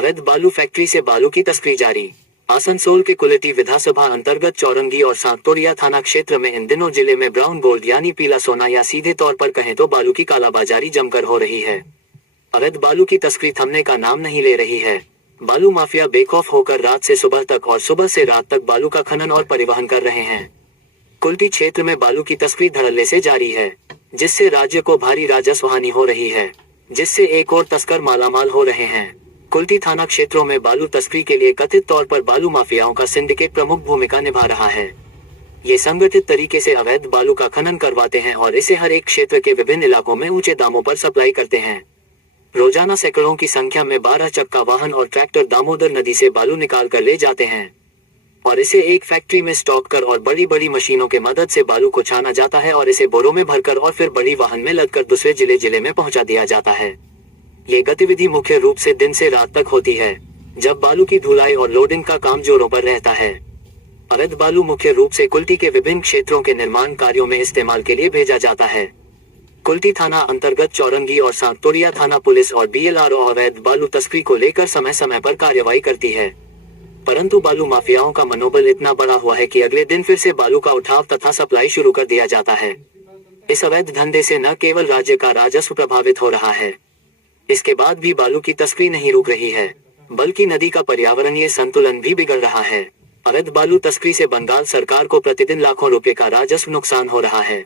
अवैध बालू फैक्ट्री से बालू की तस्करी जारी। आसनसोल के कुलेटी विधानसभा अंतर्गत चौरंगी और सांतोड़िया थाना क्षेत्र में इन दिनों जिले में ब्राउन गोल्ड यानी पीला सोना या सीधे तौर पर कहें तो बालू की कालाबाजारी जमकर हो रही है। अवैध बालू की तस्करी थमने का नाम नहीं ले रही है। बालू माफिया बेखौफ होकर रात से सुबह तक और सुबह से रात तक बालू का खनन और परिवहन कर रहे हैं। कुल्टी क्षेत्र में बालू की तस्करी धड़ल्ले से जारी है, जिससे राज्य को भारी राजस्व हानि हो रही है, जिससे एक और तस्कर मालामाल हो रहे हैं। कुल्टी थाना क्षेत्रों में बालू तस्करी के लिए कथित तौर पर बालू माफियाओं का सिंडिकेट प्रमुख भूमिका निभा रहा है। ये संगठित तरीके से अवैध बालू का खनन करवाते हैं और इसे हर एक क्षेत्र के विभिन्न इलाकों में ऊंचे दामों पर सप्लाई करते हैं। रोजाना सैकड़ों की संख्या में 12 चक्का वाहन और ट्रैक्टर दामोदर नदी से बालू निकाल कर ले जाते हैं और इसे एक फैक्ट्री में स्टॉक कर और बड़ी बड़ी मशीनों के मदद से बालू को छाना जाता है और इसे बोरों में भरकर और फिर बड़ी वाहन में लदकर दूसरे जिले में पहुंचा दिया जाता है। ये गतिविधि मुख्य रूप से दिन से रात तक होती है, जब बालू की ढुलाई और लोडिंग का काम जोरों पर रहता है। अवैध बालू मुख्य रूप से कुल्टी के विभिन्न क्षेत्रों के निर्माण कार्यों में इस्तेमाल के लिए भेजा जाता है। कुल्टी थाना अंतर्गत चौरंगी और सांतोड़िया थाना पुलिस और BLRO अवैध बालू तस्करी को लेकर समय समय पर कार्रवाई करती है, परंतु बालू माफियाओं का मनोबल इतना बड़ा हुआ है कि अगले दिन फिर से बालू का उठाव तथा सप्लाई शुरू कर दिया जाता है। इस अवैध धंधे से न केवल राज्य का राजस्व प्रभावित हो रहा है, इसके बाद भी बालू की तस्करी नहीं रुक रही है, बल्कि नदी का पर्यावरणीय संतुलन भी बिगड़ रहा है। अवैध बालू तस्करी से बंगाल सरकार को प्रतिदिन लाखों रुपए का राजस्व नुकसान हो रहा है।